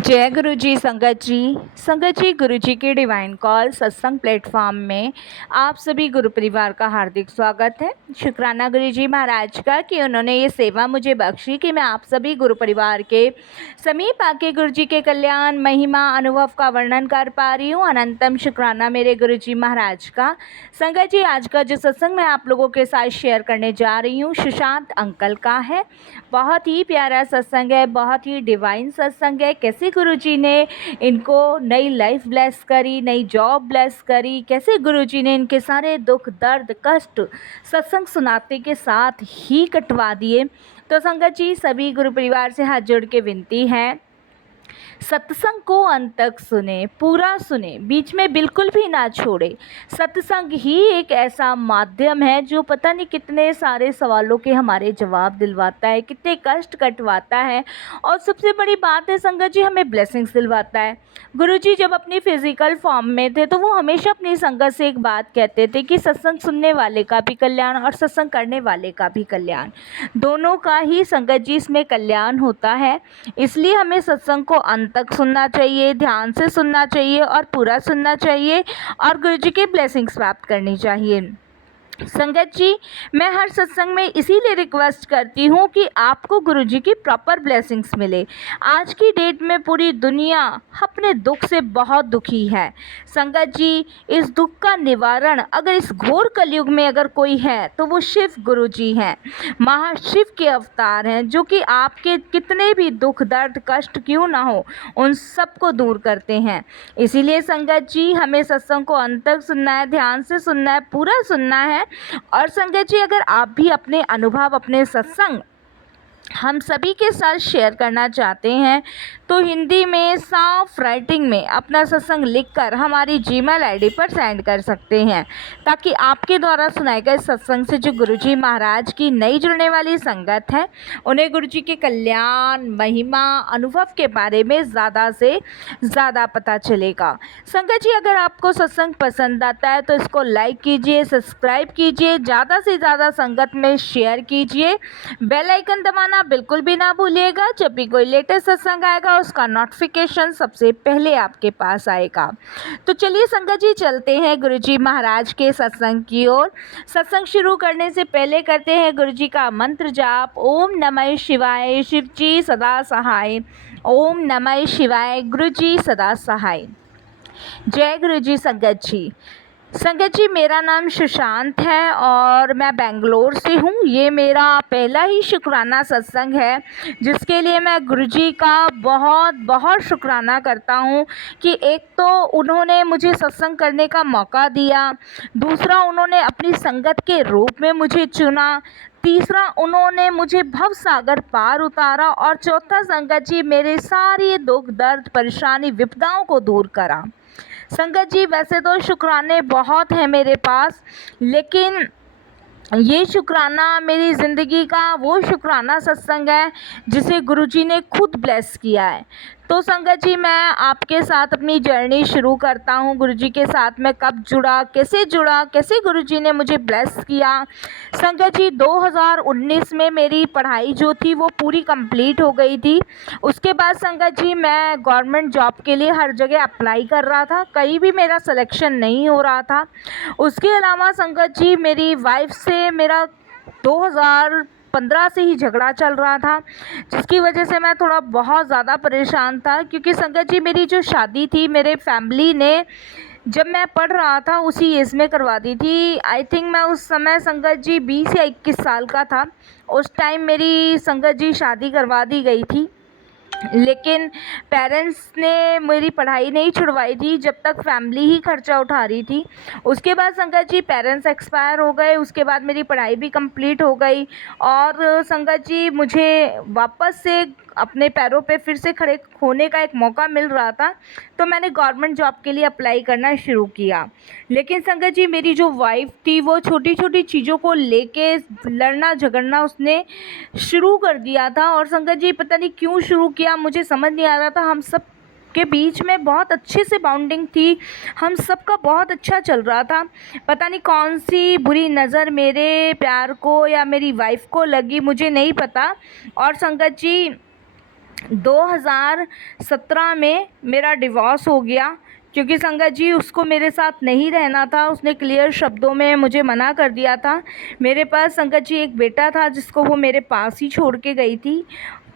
जय गुरु जी संगत जी गुरु जी के डिवाइन कॉल सत्संग प्लेटफॉर्म में आप सभी गुरु परिवार का हार्दिक स्वागत है। शुक्राना गुरु जी महाराज का कि उन्होंने ये सेवा मुझे बख्शी कि मैं आप सभी गुरु परिवार के समीप आके गुरु जी के कल्याण महिमा अनुभव का वर्णन कर पा रही हूँ। अनंतम शुक्राना मेरे गुरु जी महाराज का। संगत जी आज का जो सत्संग मैं आप लोगों के साथ शेयर करने जा रही हूँ सुशांत अंकल का है। बहुत ही प्यारा सत्संग है, बहुत ही डिवाइन सत्संग है। कैसे गुरुजी ने इनको नई लाइफ ब्लेस करी, नई जॉब ब्लेस करी, कैसे गुरुजी ने इनके सारे दुख दर्द कष्ट सत्संग सुनाते के साथ ही कटवा दिए। तो संगत जी सभी गुरु परिवार से हाथ जोड़ के विनती है, सत्संग को अंत तक सुने, पूरा सुने, बीच में बिल्कुल भी ना छोड़े। सत्संग ही एक ऐसा माध्यम है जो पता नहीं कितने सारे सवालों के हमारे जवाब दिलवाता है, कितने कष्ट कटवाता है और सबसे बड़ी बात है संगत जी हमें ब्लेसिंग्स दिलवाता है। गुरुजी जब अपनी फिजिकल फॉर्म में थे तो वो हमेशा अपनी संगत से एक बात कहते थे कि सत्संग सुनने वाले का भी कल्याण और सत्संग करने वाले का भी कल्याण, दोनों का ही संगत जी इसमें कल्याण होता है। इसलिए हमें सत्संग को अंत तक सुनना चाहिए, ध्यान से सुनना चाहिए और पूरा सुनना चाहिए और गुरुजी की ब्लेसिंग्स प्राप्त करनी चाहिए। संगत जी मैं हर सत्संग में इसीलिए रिक्वेस्ट करती हूँ कि आपको गुरुजी की प्रॉपर ब्लेसिंग्स मिले। आज की डेट में पूरी दुनिया अपने दुख से बहुत दुखी है। संगत जी इस दुख का निवारण अगर इस घोर कलयुग में अगर कोई है तो वो शिव गुरुजी हैं। महाशिव के अवतार हैं जो कि आपके कितने भी दुख दर्द कष्ट क्यों ना हो उन सबको दूर करते हैं। इसीलिए संगत जी हमें सत्संग को अंत तक सुनना है, ध्यान से सुनना है, पूरा सुनना है। और संगत जी अगर आप भी अपने अनुभव अपने सत्संग हम सभी के साथ शेयर करना चाहते हैं तो हिंदी में साफ राइटिंग में अपना सत्संग लिखकर हमारी जीमेल आईडी पर सेंड कर सकते हैं, ताकि आपके द्वारा सुनाए गए सत्संग से जो गुरुजी महाराज की नई जुड़ने वाली संगत है उन्हें गुरुजी के कल्याण महिमा अनुभव के बारे में ज़्यादा से ज़्यादा पता चलेगा। संगत जी अगर आपको सत्संग पसंद आता है तो इसको लाइक कीजिए, सब्सक्राइब कीजिए, ज़्यादा से ज़्यादा संगत में शेयर कीजिए, बेल आइकन दबाना बिल्कुल भी ना भूलिएगा। जब भी कोई लेटेस्ट सत्संग आएगा उसका नोटिफिकेशन सबसे पहले आपके पास आएगा। तो चलिए संगत जी चलते हैं गुरुजी महाराज के सत्संग की ओर। सत्संग शुरू करने से पहले करते हैं गुरुजी का मंत्र जाप। ओम नमः शिवाय, शिव जी सदा सहाय। ओम नमः शिवाय, गुरुजी सदा सहाय। जय गुरुजी संगत जी। संगत जी मेरा नाम सुशांत है और मैं बेंगलोर से हूँ। ये मेरा पहला ही शुक्राना सत्संग है जिसके लिए मैं गुरुजी का बहुत बहुत शुक्राना करता हूँ कि एक तो उन्होंने मुझे सत्संग करने का मौका दिया, दूसरा उन्होंने अपनी संगत के रूप में मुझे चुना, तीसरा उन्होंने मुझे भव सागर पार उतारा और चौथा संगत जी मेरे सारे दुख दर्द परेशानी विपदाओं को दूर करा। संगत जी वैसे तो शुक्राने बहुत हैं मेरे पास, लेकिन ये शुक्राना मेरी ज़िंदगी का वो शुक्राना सत्संग है जिसे गुरुजी ने खुद ब्लेस किया है। तो संगत जी मैं आपके साथ अपनी जर्नी शुरू करता हूँ। गुरुजी के साथ मैं कब जुड़ा, कैसे गुरुजी ने मुझे ब्लेस किया। संगत जी 2019 में मेरी पढ़ाई जो थी वो पूरी कंप्लीट हो गई थी। उसके बाद संगत जी मैं गवर्नमेंट जॉब के लिए हर जगह अप्लाई कर रहा था, कहीं भी मेरा सिलेक्शन नहीं हो रहा था। उसके अलावा संगत जी मेरी वाइफ से मेरा 2015 से ही झगड़ा चल रहा था, जिसकी वजह से मैं थोड़ा बहुत ज़्यादा परेशान था। क्योंकि संगत जी मेरी जो शादी थी मेरे फैमिली ने जब मैं पढ़ रहा था उसी एज में करवा दी थी। आई थिंक मैं उस समय संगत जी 20 या 21 साल का था। उस टाइम मेरी संगत जी शादी करवा दी गई थी, लेकिन पेरेंट्स ने मेरी पढ़ाई नहीं छुड़वाई थी जब तक फैमिली ही खर्चा उठा रही थी। उसके बाद संगत जी पेरेंट्स एक्सपायर हो गए, उसके बाद मेरी पढ़ाई भी कंप्लीट हो गई और संगत जी मुझे वापस से अपने पैरों पे फिर से खड़े होने का एक मौका मिल रहा था, तो मैंने गवर्नमेंट जॉब के लिए अप्लाई करना शुरू किया। लेकिन संगत जी मेरी जो वाइफ थी वो छोटी छोटी चीज़ों को लेके लड़ना झगड़ना उसने शुरू कर दिया था। और संगत जी पता नहीं क्यों शुरू किया, मुझे समझ नहीं आ रहा था। हम सब के बीच में बहुत अच्छे से बाउंडिंग थी, हम सबका बहुत अच्छा चल रहा था। पता नहीं कौन सी बुरी नज़र मेरे प्यार को या मेरी वाइफ को लगी, मुझे नहीं पता। और संगत जी 2017 में मेरा डिवोर्स हो गया, क्योंकि संगत जी उसको मेरे साथ नहीं रहना था। उसने क्लियर शब्दों में मुझे मना कर दिया था। मेरे पास संगत जी एक बेटा था जिसको वो मेरे पास ही छोड़ के गई थी।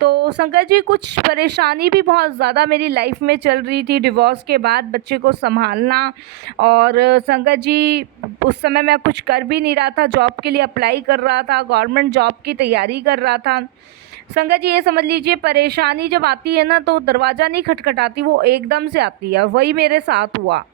तो संगत जी कुछ परेशानी भी बहुत ज़्यादा मेरी लाइफ में चल रही थी डिवोर्स के बाद, बच्चे को संभालना। और संगत जी उस समय मैं कुछ कर भी नहीं रहा था, जॉब के लिए अप्लाई कर रहा था, गवर्नमेंट जॉब की तैयारी कर रहा था। संगत जी ये समझ लीजिए, परेशानी जब आती है ना तो दरवाज़ा नहीं खटखटाती, वो एकदम से आती है। वही मेरे साथ हुआ,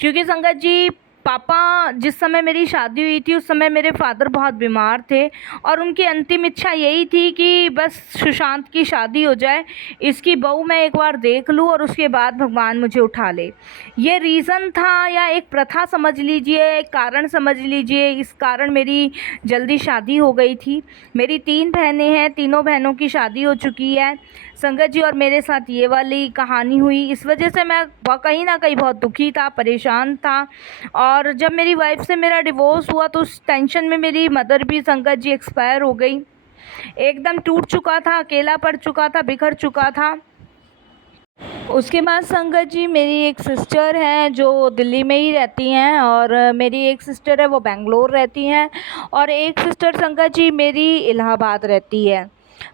क्योंकि संगत जी पापा जिस समय मेरी शादी हुई थी उस समय मेरे फादर बहुत बीमार थे, और उनकी अंतिम इच्छा यही थी कि बस सुशांत की शादी हो जाए, इसकी बहू मैं एक बार देख लूँ और उसके बाद भगवान मुझे उठा ले। ये रीज़न था, या एक प्रथा समझ लीजिए, एक कारण समझ लीजिए। इस कारण मेरी जल्दी शादी हो गई थी। मेरी 3 बहनें हैं, तीनों बहनों की शादी हो चुकी है संगत जी, और मेरे साथ ये वाली कहानी हुई। इस वजह से मैं कहीं ना कहीं बहुत दुखी था, परेशान था। और जब मेरी वाइफ से मेरा डिवोर्स हुआ तो उस टेंशन में मेरी मदर भी संगत जी एक्सपायर हो गई। एकदम टूट चुका था, अकेला पड़ चुका था, बिखर चुका था। उसके बाद संगत जी मेरी एक सिस्टर हैं जो दिल्ली में ही रहती हैं, और मेरी एक सिस्टर है वो बेंगलोर रहती हैं, और एक सिस्टर संगत जी मेरी इलाहाबाद रहती है।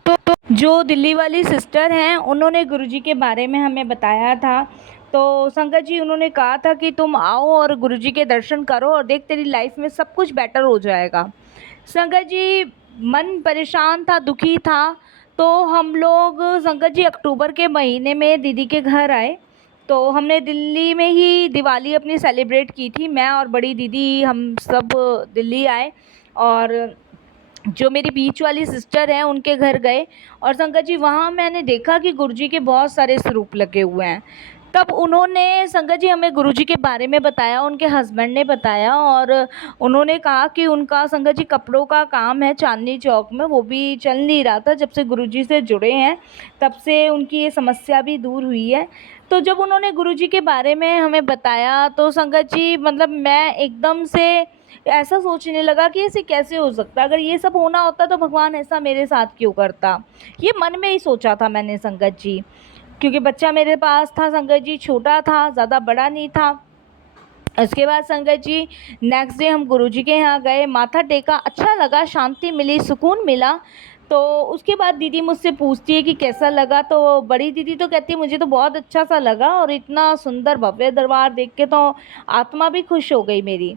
तो जो दिल्ली वाली सिस्टर हैं उन्होंने गुरुजी के बारे में हमें बताया था। तो संगत जी उन्होंने कहा था कि तुम आओ और गुरुजी के दर्शन करो और देख तेरी लाइफ में सब कुछ बेटर हो जाएगा। संगत जी मन परेशान था, दुखी था। तो हम लोग संगत जी अक्टूबर के महीने में दीदी के घर आए। तो हमने दिल्ली में ही दिवाली अपनी सेलिब्रेट की थी। मैं और बड़ी दीदी हम सब दिल्ली आए, और जो मेरी बीच वाली सिस्टर हैं उनके घर गए। और संगत जी वहाँ मैंने देखा कि गुरुजी के बहुत सारे स्वरूप लगे हुए हैं। तब उन्होंने संगत जी हमें गुरुजी के बारे में बताया, उनके हस्बैंड ने बताया, और उन्होंने कहा कि उनका संगत जी कपड़ों का काम है चांदनी चौक में, वो भी चल नहीं रहा था। जब से गुरुजी से जुड़े हैं तब से उनकी ये समस्या भी दूर हुई है। तो जब उन्होंने गुरुजी के बारे में हमें बताया तो संगत जी मतलब मैं एकदम से ऐसा सोचने लगा कि ऐसे कैसे हो सकता, अगर ये सब होना होता तो भगवान ऐसा मेरे साथ क्यों करता। ये मन में ही सोचा था मैंने संगत जी, क्योंकि बच्चा मेरे पास था संगत जी, छोटा था, ज़्यादा बड़ा नहीं था। इसके बाद संगत जी नेक्स्ट डे हम गुरुजी के यहाँ गए, माथा टेका, अच्छा लगा, शांति मिली, सुकून मिला। तो उसके बाद दीदी मुझसे पूछती है कि कैसा लगा, तो बड़ी दीदी तो कहती है मुझे तो बहुत अच्छा सा लगा, और इतना सुंदर भव्य दरबार देख के तो आत्मा भी खुश हो गई मेरी।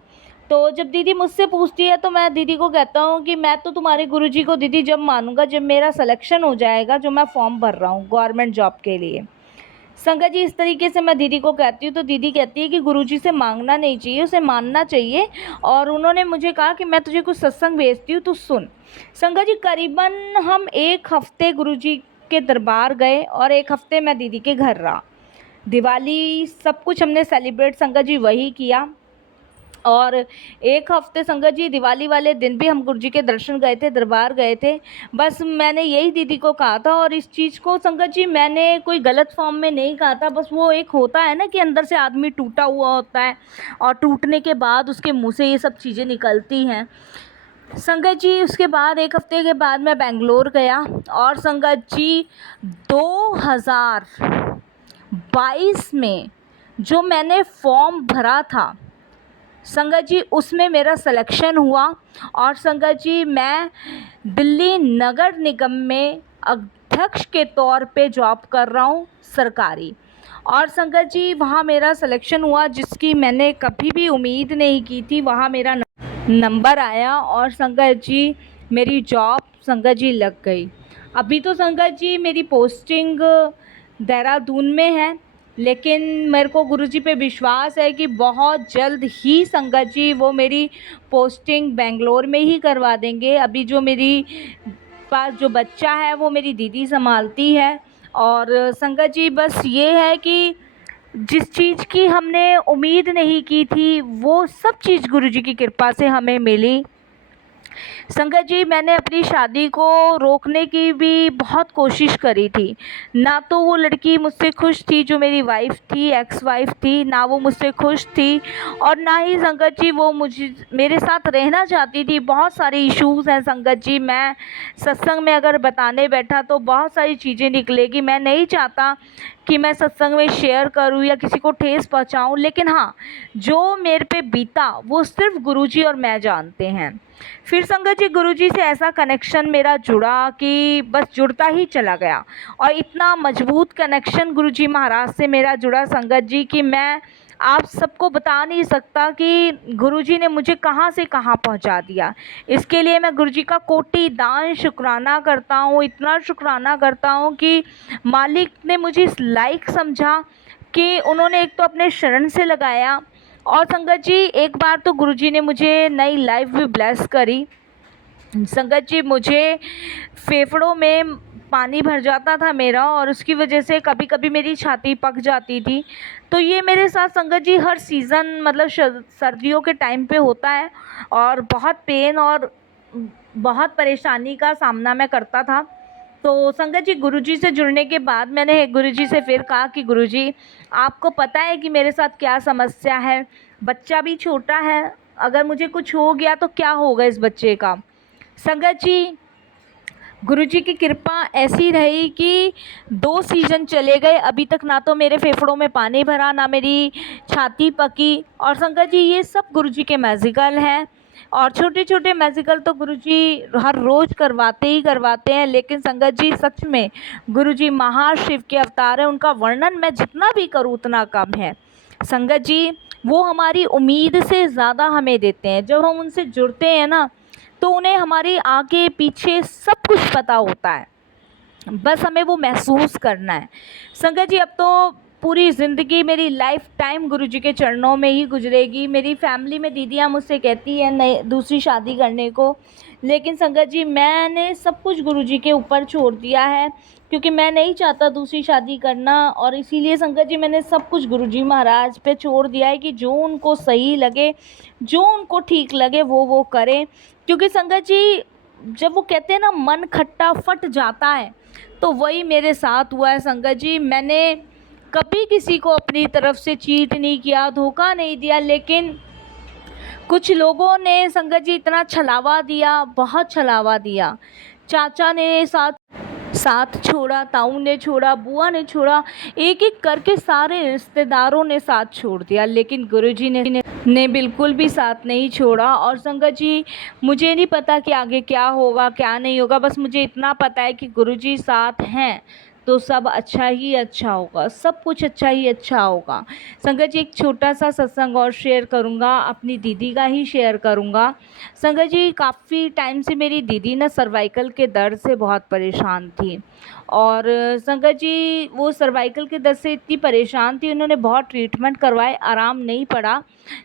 तो जब दीदी मुझसे पूछती है तो मैं दीदी को कहता हूँ कि मैं तो तुम्हारे गुरुजी को दीदी जब मानूंगा जब मेरा सिलेक्शन हो जाएगा, जो मैं फॉर्म भर रहा हूँ गवर्नमेंट जॉब के लिए। संगत जी इस तरीके से मैं दीदी को कहती हूँ तो दीदी कहती है कि गुरुजी से मांगना नहीं चाहिए, उसे मानना चाहिए। और उन्होंने मुझे कहा कि मैं तुझे कुछ सत्संग भेजती हूँ, तो सुन। संगत जी करीबन हम 1 हफ्ते गुरुजी के दरबार गए और 1 हफ्ते मैं दीदी के घर रहा। दिवाली सब कुछ हमने सेलिब्रेट संगत जी वही किया। और 1 हफ्ते संगत जी दिवाली वाले दिन भी हम गुरुजी के दर्शन गए थे, दरबार गए थे। बस मैंने यही दीदी को कहा था, और इस चीज़ को संगत जी मैंने कोई गलत फॉर्म में नहीं कहा था। बस वो एक होता है ना कि अंदर से आदमी टूटा हुआ होता है, और टूटने के बाद उसके मुंह से ये सब चीज़ें निकलती हैं। संगत जी उसके बाद 1 हफ्ते के बाद मैं बेंगलोर गया, और संगत जी 2022 में जो मैंने फॉर्म भरा था संगत जी उसमें मेरा सिलेक्शन हुआ। और संगत जी मैं दिल्ली नगर निगम में अध्यक्ष के तौर पे जॉब कर रहा हूँ, सरकारी। और संगत जी वहाँ मेरा सिलेक्शन हुआ जिसकी मैंने कभी भी उम्मीद नहीं की थी, वहाँ मेरा नंबर आया, और संगत जी मेरी जॉब संगत जी लग गई। अभी तो संगत जी मेरी पोस्टिंग देहरादून में है, लेकिन मेरे को गुरुजी पे विश्वास है कि बहुत जल्द ही संगत जी वो मेरी पोस्टिंग बेंगलोर में ही करवा देंगे। अभी जो मेरी पास जो बच्चा है वो मेरी दीदी संभालती है। और संगत जी बस ये है कि जिस चीज़ की हमने उम्मीद नहीं की थी वो सब चीज़ गुरुजी की कृपा से हमें मिली। संगत जी, मैंने अपनी शादी को रोकने की भी बहुत कोशिश करी थी। ना तो वो लड़की मुझसे खुश थी जो मेरी वाइफ़ थी, एक्स वाइफ़ थी, ना वो मुझसे खुश थी और ना ही संगत जी वो मेरे साथ रहना चाहती थी। बहुत सारे इश्यूज़ हैं संगत जी, मैं सत्संग में अगर बताने बैठा तो बहुत सारी चीज़ें निकलेगी। मैं नहीं चाहता कि मैं सत्संग में शेयर करूं या किसी को ठेस पहुंचाऊं, लेकिन हाँ, जो मेरे पे बीता वो सिर्फ गुरुजी और मैं जानते हैं। फिर संगत जी गुरुजी से ऐसा कनेक्शन मेरा जुड़ा कि बस जुड़ता ही चला गया और इतना मजबूत कनेक्शन गुरुजी महाराज से मेरा जुड़ा संगत जी कि मैं आप सबको बता नहीं सकता कि गुरुजी ने मुझे कहाँ से कहाँ पहुँचा दिया। इसके लिए मैं गुरुजी का कोटि दान शुक्राना करता हूँ, इतना शुक्राना करता हूँ कि मालिक ने मुझे इस लायक समझा कि उन्होंने एक तो अपने शरण से लगाया और संगत जी एक बार तो गुरुजी ने मुझे नई लाइफ भी ब्लेस करी। संगत जी मुझे फेफड़ों में पानी भर जाता था मेरा और उसकी वजह से कभी कभी मेरी छाती पक जाती थी। तो ये मेरे साथ संगत जी हर सीज़न मतलब सर्दियों के टाइम पे होता है और बहुत पेन और बहुत परेशानी का सामना मैं करता था। तो संगत जी गुरुजी से जुड़ने के बाद मैंने गुरुजी से फिर कहा कि गुरुजी आपको पता है कि मेरे साथ क्या समस्या है, बच्चा भी छोटा है, अगर मुझे कुछ हो गया तो क्या होगा इस बच्चे का। संगत जी गुरुजी की कृपा ऐसी रही कि 2 सीज़न चले गए, अभी तक ना तो मेरे फेफड़ों में पानी भरा, ना मेरी छाती पकी। और संगत जी ये सब गुरुजी के मैजिकल हैं और छोटे छोटे मैजिकल तो गुरुजी हर रोज़ करवाते ही करवाते हैं। लेकिन संगत जी सच में गुरुजी महाशिव के अवतार हैं, उनका वर्णन मैं जितना भी करूँ उतना कम है। संगत जी वो हमारी उम्मीद से ज़्यादा हमें देते हैं। जब हम उनसे जुड़ते हैं ना तो उन्हें हमारी आगे पीछे सब कुछ पता होता है, बस हमें वो महसूस करना है। संगत जी अब तो पूरी ज़िंदगी मेरी लाइफ टाइम गुरुजी के चरणों में ही गुजरेगी। मेरी फैमिली में दीदियाँ मुझसे कहती हैं नई दूसरी शादी करने को, लेकिन संगत जी मैंने सब कुछ गुरुजी के ऊपर छोड़ दिया है क्योंकि मैं नहीं चाहता दूसरी शादी करना। और इसीलिए संगत जी मैंने सब कुछ गुरुजी महाराज पे छोड़ दिया है कि जो उनको सही लगे, जो उनको ठीक लगे वो करें। क्योंकि संगत जी जब वो कहते हैं ना मन खट्टा फट जाता है, तो वही मेरे साथ हुआ है संगत जी। मैंने कभी किसी को अपनी तरफ से चीट नहीं किया, धोखा नहीं दिया, लेकिन कुछ लोगों ने संगत जी इतना छलावा दिया, बहुत छलावा दिया। चाचा ने साथ छोड़ा, ताऊ ने छोड़ा, बुआ ने छोड़ा, एक एक करके सारे रिश्तेदारों ने साथ छोड़ दिया, लेकिन गुरुजी ने बिल्कुल भी साथ नहीं छोड़ा। और संगत जी मुझे नहीं पता कि आगे क्या होगा क्या नहीं होगा, बस मुझे इतना पता है कि गुरुजी साथ हैं तो सब अच्छा ही अच्छा होगा, सब कुछ अच्छा ही अच्छा होगा। संगत जी एक छोटा सा सत्संग और शेयर करूँगा, अपनी दीदी का ही शेयर करूँगा। संगत जी काफ़ी टाइम से मेरी दीदी ना सर्वाइकल के दर्द से बहुत परेशान थी और संगत जी वो सर्वाइकल के दर्द से इतनी परेशान थी, उन्होंने बहुत ट्रीटमेंट करवाए, आराम नहीं पड़ा।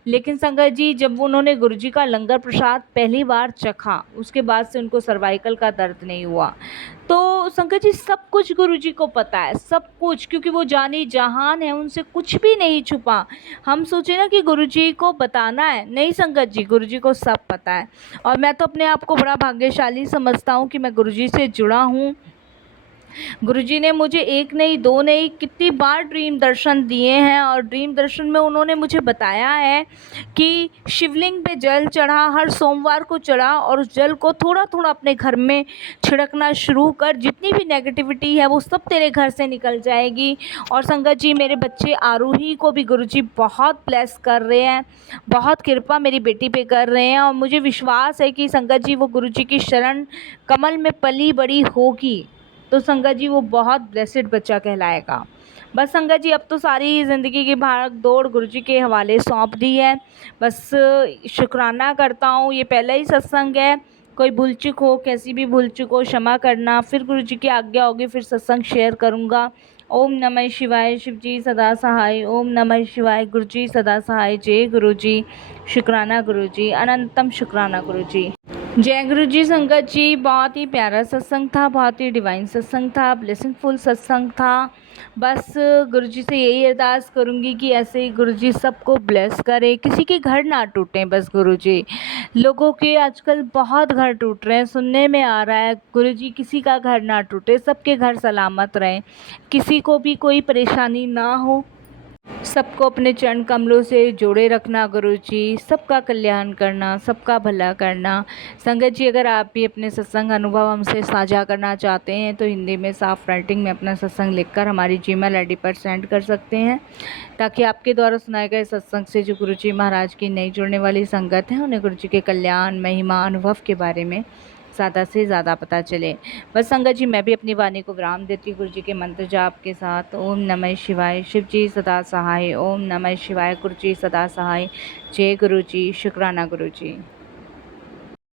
लेकिन संगत जी जब उन्होंने गुरुजी का लंगर प्रसाद पहली बार चखा, उसके बाद से उनको सर्वाइकल का दर्द नहीं हुआ। तो संगत जी सब कुछ गुरुजी को पता है, सब कुछ, क्योंकि वो जानी जहान है, उनसे कुछ भी नहीं छुपा। हम सोचे ना कि गुरुजी को बताना है, नहीं संगत जी गुरुजी को सब पता है। और मैं तो अपने आप को बड़ा भाग्यशाली समझता हूँ कि मैं गुरुजी से जुड़ा हूँ। गुरुजी ने मुझे एक नहीं दो नहीं कितनी बार ड्रीम दर्शन दिए हैं और ड्रीम दर्शन में उन्होंने मुझे बताया है कि शिवलिंग पे जल चढ़ा, हर सोमवार को चढ़ा और उस जल को थोड़ा थोड़ा अपने घर में छिड़कना शुरू कर, जितनी भी नेगेटिविटी है वो सब तेरे घर से निकल जाएगी। और संगत जी मेरे बच्चे आरूही को भी गुरुजी बहुत ब्लेस कर रहे हैं, बहुत कृपा मेरी बेटी पे कर रहे हैं और मुझे विश्वास है कि संगत जी वो गुरुजी की शरण कमल में पली बड़ी होगी तो संगत जी वो बहुत ब्लेसिड बच्चा कहलाएगा। बस संगत जी अब तो सारी ज़िंदगी की भाग दौड़ गुरुजी के हवाले सौंप दी है। बस शुक्राना करता हूँ, ये पहला ही सत्संग है, कोई भूल चूक हो, कैसी भी भूल चूक हो क्षमा करना। फिर गुरुजी की आज्ञा होगी फिर सत्संग शेयर करूँगा। ओम नमः शिवाय, शिवजी सदा सहाय। ओम नमः शिवाय, गुरुजी सदा सहाय। जय गुरुजी, शुक्राना गुरुजी, अनंतम शुक्राना गुरुजी। जय गुरु जी। संगत जी, बहुत ही प्यारा सत्संग था, बहुत ही डिवाइन सत्संग था, ब्लेसिंगफुल सत्संग था। बस गुरु जी से यही अरदास करूँगी कि ऐसे ही गुरु जी सबको ब्लेस करें, किसी के घर ना टूटें। बस गुरु जी, लोगों के आजकल बहुत घर टूट रहे हैं, सुनने में आ रहा है। गुरु जी किसी का घर ना टूटे, सबके घर सलामत रहें, किसी को भी कोई परेशानी ना हो, सबको अपने चरण कमलों से जोड़े रखना गुरु जी, सबका कल्याण करना, सबका भला करना। संगत जी, अगर आप भी अपने सत्संग अनुभव हमसे साझा करना चाहते हैं तो हिंदी में साफ राइटिंग में अपना सत्संग लिखकर हमारी जीमेल आईडी पर सेंड कर सकते हैं, ताकि आपके द्वारा सुनाए गए सत्संग से जो गुरु जी महाराज की नई जुड़ने वाली संगत है उन्हें गुरु जी के कल्याण, महिमा, अनुभव के बारे में ज़्यादा से ज़्यादा पता चले। बस संगत जी, मैं भी अपनी वाणी को विराम देती हूँ गुरु जी के मंत्र जाप के साथ। ओम नमः शिवाय। शिव जी सदा सहाय। ओम नमः शिवाय। गुरु जी सदा सहाय। जय गुरु जी। शुक्राना गुरु जी।